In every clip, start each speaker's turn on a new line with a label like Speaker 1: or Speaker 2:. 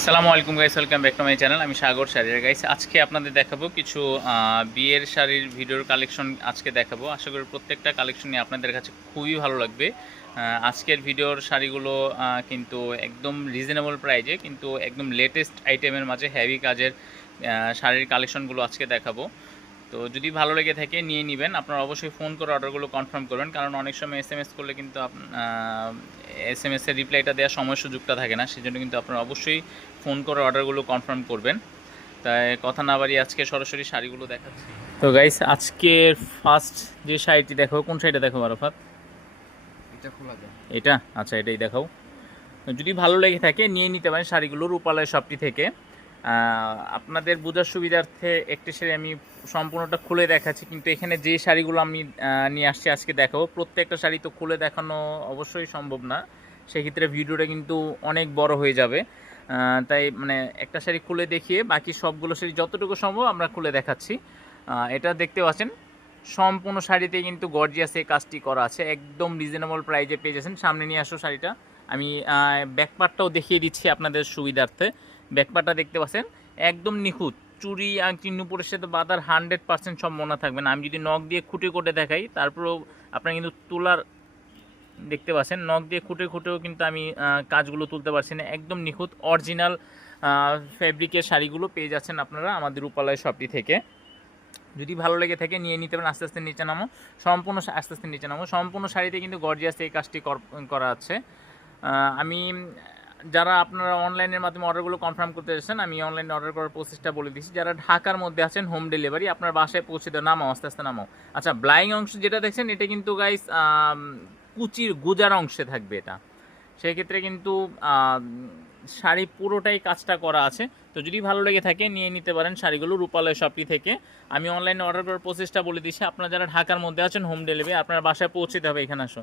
Speaker 1: আসসালামু আলাইকুম guys welcome back to my channel আমি সাগর শাড়ির গাইস আজকে আপনাদের দেখাবো কিছু বিয়ের শাড়ির ভিডিওর কালেকশন আজকে দেখাবো। আশা করি প্রত্যেকটা কালেকশনই আপনাদের কাছে খুবই ভালো লাগবে। আজকের ভিডিওর শাড়িগুলো কিন্তু একদম রিজনেবল প্রাইজে কিন্তু একদম লেটেস্ট আইটেমের মাঝে হেভি কাজের শাড়ির কালেকশনগুলো আজকে দেখাবো। তো যদি ভালো লেগে থাকে নিয়ে নেবেন। আপনারা অবশ্যই ফোন করে অর্ডারগুলো কনফার্ম করবেন কারণ অনেক সময় এস এম এস করলে কিন্তু এস এম এসের রিপ্লাইটা দেওয়ার সময় সুযোগটা থাকে না সেজন্য কিন্তু আপনারা অবশ্যই ফোন করে অর্ডারগুলো কনফার্ম করবেন। তাই কথা না বাড়িয়ে আজকে সরাসরি শাড়িগুলো দেখাচ্ছি। তো গাইস আজকের ফার্স্ট যে শাড়িটি দেখো কোন শাড়িটা দেখো আরাফাত?
Speaker 2: এটা খোলা
Speaker 1: এটা? আচ্ছা এটাই দেখাও। যদি ভালো লেগে থাকে নিয়ে নিতে পারেন শাড়িগুলো রূপালয় শপটি থেকে। আপনাদের বোঝার সুবিধার্থে একটি শাড়ি আমি সম্পূর্ণটা খুলে দেখাচ্ছি, কিন্তু এখানে যে শাড়িগুলো আমি নিয়ে আসছি আজকে দেখাবো। প্রত্যেকটা শাড়ি তো খুলে দেখানো অবশ্যই সম্ভব না, সেক্ষেত্রে ভিডিওটা কিন্তু অনেক বড় হয়ে যাবে। তাই মানে একটা শাড়ি খুলে দেখিয়ে বাকি সবগুলো শাড়ি যতটুকু সম্ভব আমরা খুলে দেখাচ্ছি। এটা দেখতে পাচ্ছেন, সম্পূর্ণ শাড়িতে কিন্তু গর্জিয়াস কাজটি করা আছে, একদম রিজনেবল প্রাইজে পেয়ে যাচ্ছেন। সামনে নিয়ে আসো শাড়িটা, আমি ব্যাকপার্টটাও দেখিয়ে দিচ্ছি আপনাদের সুবিধার্থে। ব্যাকপার্টটা দেখতে পাচ্ছেন, একদম নিখুঁত। চুরি আংটি নুপুরের সাথে বাঁধার হান্ড্রেড পার্সেন্ট সম্ভাবনা থাকবে না। আমি যদি নখ দিয়ে খুঁটে খুঁটে দেখাই, তারপরেও আপনারা কিন্তু তোলার দেখতে পাচ্ছেন, নখ দিয়ে খুঁটে খুঁটেও কিন্তু আমি কাজগুলো তুলতে পারছি না। একদম নিখুঁত, অরিজিনাল ফ্যাব্রিকের শাড়িগুলো পেয়ে যাচ্ছেন আপনারা আমাদের রূপালয় শপটি থেকে। যদি ভালো লেগে থাকে, নিয়ে নিতে পারেন, আস্তে আস্তে নিচে নামো। সম্পূর্ণ আস্তে আস্তে নিচে নামো। সম্পূর্ণ শাড়িতে কিন্তু গর্জিয়াস এই কাজটি করা আছে। আমি যারা আপনারা অনলাইনের মাধ্যমে অর্ডারগুলো কনফার্ম করতে এসেছেন, আমি অনলাইনে অর্ডার করার প্রসেসটা বলে দিচ্ছি যারা ঢাকার মধ্যে আছেন হোম ডেলিভারি আপনার বাসায় পৌঁছে দেওয়া নামাও, আস্তে আস্তে নামাও। আচ্ছা ব্লাইং অংশ যেটা দেখছেন, এটা কিন্তু গাইস কুচির গুজার অংশে থাকবে এটা। সেক্ষেত্রে কিন্তু শাড়ি পুরোটাই কাজটা করা আছে। তো যদি ভালো লেগে থাকে, নিয়ে নিতে পারেন শাড়িগুলো রূপালয় শপটি থেকে। আমি অনলাইনে অর্ডার করার প্রসেসটা বলে দিচ্ছি আপনারা যারা ঢাকার মধ্যে আছেন হোম ডেলিভারি আপনার বাসায় পৌঁছে দেবে এখানে আসো।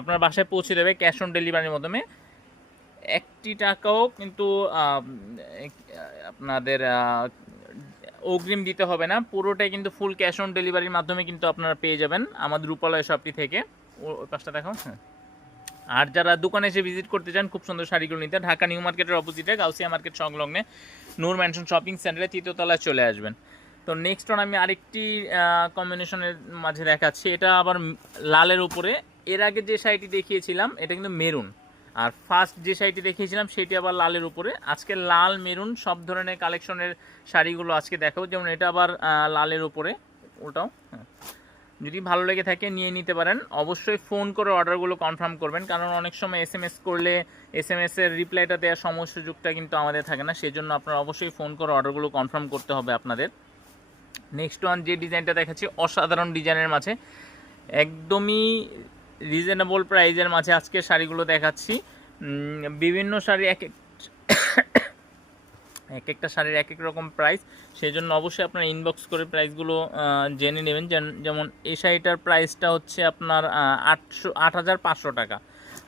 Speaker 1: আপনার বাসায় পৌঁছে দেবে ক্যাশ অন ডেলিভারির মাধ্যমে। একটি টাকাও কিন্তু আপনাদের অগ্রিম দিতে হবে না। পুরোটাই কিন্তু ফুল ক্যাশ অন ডেলিভারির মাধ্যমে কিন্তু আপনারা পেয়ে যাবেন আমাদের রূপালয় শপটি থেকে। ওই পাশটা দেখো হ্যাঁ। আর যারা দোকানে এসে ভিজিট করতে চান, খুব সুন্দর শাড়িগুলো নিতে। ঢাকা নিউ মার্কেটের অপোজিটে গাউসিয়া মার্কেট সংলগ্নে নূর ম্যানশন শপিং সেন্টারে তৃতীয় তলায় চলে আসবেন। তো নেক্সট ওয়ান আমি আরেকটি কম্বিনেশনের মাঝে দেখাচ্ছি। এটা আবার লালের উপরে। এর আগে যে শাড়িটি দেখিয়েছিলাম, এটা কিন্তু মেরুন। আর ফার্স্ট যে শাড়িটি দেখিয়েছিলাম, সেটি আবার লালের উপরে। আজকে লাল, মেরুন, সব ধরনের কালেকশনের শাড়িগুলো আজকে দেখাবো। যেমন এটা আবার লালের উপরে। ওটাও হ্যাঁ। যদি ভালো লেগে থাকে, নিয়ে নিতে পারেন। অবশ্যই ফোন করে অর্ডারগুলো কনফার্ম করবেন। কারণ অনেক সময় এস এম এস করলে এস এম এস এর রিপ্লাইটা দেওয়ার সময় সুযোগটা কিন্তু আমাদের থাকে না। সেই জন্য আপনারা অবশ্যই ফোন করে অর্ডারগুলো কনফার্ম করতে হবে আপনাদের। নেক্সট ওয়ান যে ডিজাইনটা দেখাচ্ছি, অসাধারণ ডিজাইনের মাঝে। একদমই রিজনেবল প্রাইজের মাঝে আজকে শাড়িগুলো দেখাচ্ছি। বিভিন্ন শাড়ি এক এক এক একটা শাড়ির এক এক রকম প্রাইস সেই জন্য অবশ্যই আপনার ইনবক্স করে প্রাইসগুলো জেনে নেবেন। যেমন এই শাড়িটার প্রাইসটা হচ্ছে আপনার আটশো আট টাকা।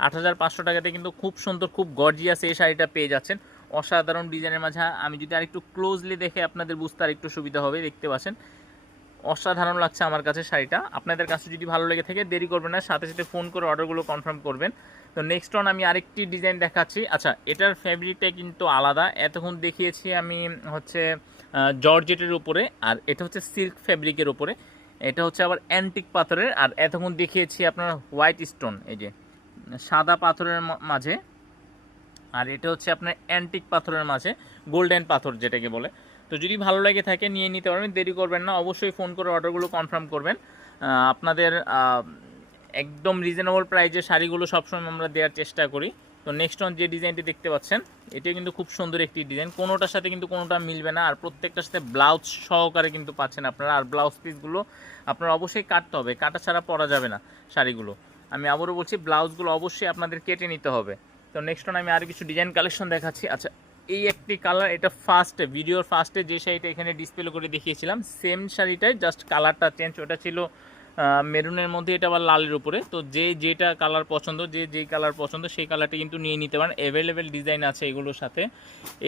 Speaker 1: আট হাজার পাঁচশো টাকাতে কিন্তু খুব সুন্দর, খুব গর্জিয়াস এই শাড়িটা পেয়ে যাচ্ছেন। অসাধারণ ডিজাইনের মাঝে। আমি যদি আরেকটু ক্লোজলি দেখে আপনাদের বুঝতে আর একটু সুবিধা হবে, দেখতে পাচ্ছেন। অসাধারণ লাগছে আমার কাছে শাড়িটা। আপনাদের কাছে যদি ভালো লেগে থাকে, দেরি করবেন না। সাথে সাথে ফোন করে অর্ডারগুলো কনফার্ম করবেন। তো নেক্সট অন আমি আরেকটি ডিজাইন দেখাচ্ছি। আচ্ছা এটার ফ্যাব্রিকটা কিন্তু আলাদা। এতক্ষণ দেখিয়েছি আমি হচ্ছে জর্জেটের উপরে, আর এটা হচ্ছে সিল্ক ফ্যাব্রিকের উপরে। এটা হচ্ছে আবার অ্যান্টিক পাথরের। আর এতক্ষণ দেখিয়েছি আপনার হোয়াইট স্টোন এই যে, সাদা পাথরের মাঝে। আর এটা হচ্ছে আপনার অ্যান্টিক পাথরের মাঝে গোল্ডেন পাথর যেটাকে বলে। তো যদি ভালো লাগে থাকে, নিয়ে নিতে পারবেন। দেরি করবেন না, অবশ্যই ফোন করে অর্ডারগুলো কনফার্ম করবেন। আপনাদের একদম রিজনেবল প্রাইজে শাড়িগুলো সবসময় আমরা দেওয়ার চেষ্টা করি। তো নেক্সট অন যে ডিজাইনটি দেখতে পাচ্ছেন এটা কিন্তু খুব সুন্দর একটি ডিজাইন কোনোটার সাথে কিন্তু কোনোটা মিলবে না, আর প্রত্যেকটার সাথে ব্লাউজ সহকারে কিন্তু পাচ্ছেন আপনারা। আর ব্লাউজ পিসগুলো আপনার অবশ্যই কাটতে হবে, কাটা ছাড়া পরা যাবে না শাড়িগুলো। আমি আবারও বলছি ব্লাউজগুলো অবশ্যই আপনাদের কেটে নিতে হবে। তো নেক্সট অন আমি আর কিছু ডিজাইন কালেকশন দেখাচ্ছি। আচ্ছা এই একটি কালার এটা ফার্স্টে ভিডিওর ফার্স্টে যে শাড়িটা এখানে ডিসপ্লে করে দেখিয়েছিলাম সেম শাড়িটাই জাস্ট কালারটা চেঞ্জ ওটা ছিল মেরুনের মধ্যে, এটা আবার লালের উপরে। তো যে, যেটা কালার পছন্দ, যে, যেই কালার পছন্দ, সেই কালারটা কিন্তু নিয়ে নিতে পারেন। অ্যাভেলেবেল ডিজাইন আছে এগুলোর সাথে।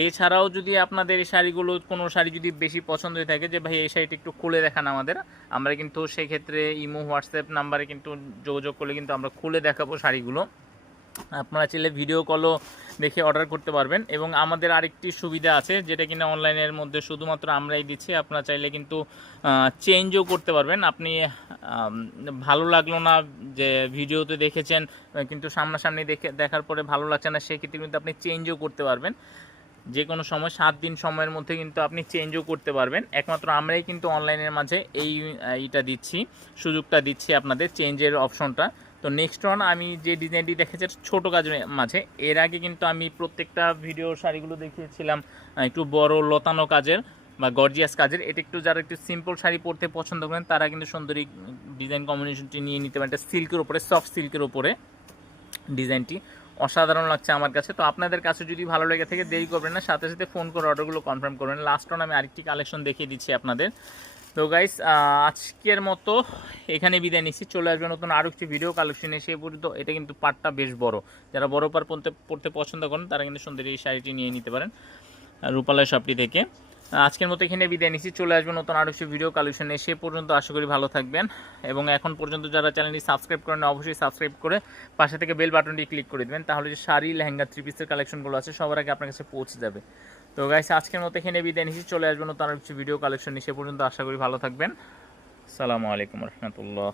Speaker 1: এছাড়াও যদি আপনাদের এই শাড়িগুলো, কোনো শাড়ি যদি বেশি পছন্দ হয়ে থাকে, যে, ভাই, এই শাড়িটা একটু খুলে দেখান আমাদের। আমরা কিন্তু সেক্ষেত্রে ইমো, হোয়াটসঅ্যাপ নাম্বারে কিন্তু যোগাযোগ করলে কিন্তু আমরা খুলে দেখাবো শাড়িগুলো। আপনারা চাইলে ভিডিও কলও দেখে অর্ডার করতে পারবেন। এবং আমাদের আরেকটি সুবিধা আছে যেটা কিনা অনলাইনের মধ্যে শুধুমাত্র আমরাই দিচ্ছি। আপনারা চাইলে কিন্তু চেঞ্জও করতে পারবেন। আপনি ভালো লাগল না যে ভিডিওতে দেখেছেন কিন্তু সামনাসামনি দেখে দেখার পরে ভালো লাগছে না সেক্ষেত্রে কিন্তু আপনি চেঞ্জও করতে পারবেন। যে কোনো সময় সাত দিন সময়ের মধ্যে কিন্তু আপনি চেঞ্জও করতে পারবেন। একমাত্র আমরাই কিন্তু অনলাইনের মাঝে এই আহ, ইটা দিচ্ছি সুযোগটা দিচ্ছি আপনাদের চেঞ্জের অপশনটা তো নেক্সট ওয়ান আমি যে ডিজাইনটি দেখেছি ছোট কাজের মাঝে। এর আগে কিন্তু আমি প্রত্যেকটা ভিডিও শাড়িগুলো দেখিয়েছিলাম একটু বড় লতানো কাজের বা গর্জিয়াস কাজের। এটা একটু যারা একটু সিম্পল শাড়ি পরতে পছন্দ করেন, তারা কিন্তু সুন্দরী ডিজাইন কম্বিনেশনটি নিয়ে নিতে পারেন। এটা সিল্কের উপরে সফট সিল্কের উপরে ডিজাইনটি অসাধারণ লাগছে আমার কাছে। তো আপনাদের কাছে যদি ভালো লেগে থাকে, দেরি করবেন না। সাথে সাথে ফোন করে অর্ডারগুলো কনফার্ম করবেন। লাস্ট আমি আরেকটি কালেকশন দেখিয়ে দিচ্ছি আপনাদের। তো গাইস আজকের মতো এখানে বিদায় নিচ্ছি। চলে আসবে নতুন আরও একটি ভিডিও কালেকশন এসে পর্যন্ত এটা কিন্তু পার্টটা বেশ বড়। যারা বড় পার পড়তে পড়তে পছন্দ করেন, তারা কিন্তু সুন্দর এই শাড়িটি নিয়ে নিতে পারেন রূপালয় শপটি থেকে। আজকের মতো এখানে বিদায় নিচ্ছি। চলে আসবে নতুন আরও একটি ভিডিও কালেকশন এসে পর্যন্ত আশা করি ভালো থাকবেন। এবং এখন পর্যন্ত যারা চ্যানেলটি সাবস্ক্রাইব করেন অবশ্যই সাবস্ক্রাইব করে পাশে থেকে বেল বাটনটি ক্লিক করে দেবেন। তাহলে যে শাড়ি, লেহেঙ্গা থ্রি পিসের কালেকশনগুলো আছে, সবার আগে আপনার কাছে পৌঁছে যাবে। তো গাইস আজকের মতো এখানে বিদায় নিচ্ছি, চলে আসবেন আরও কিছু ভিডিও কালেকশন নিয়ে, সে পর্যন্ত আশা করি ভালো থাকবেন। সালামু আলাইকুম রহমতুল্লাহ।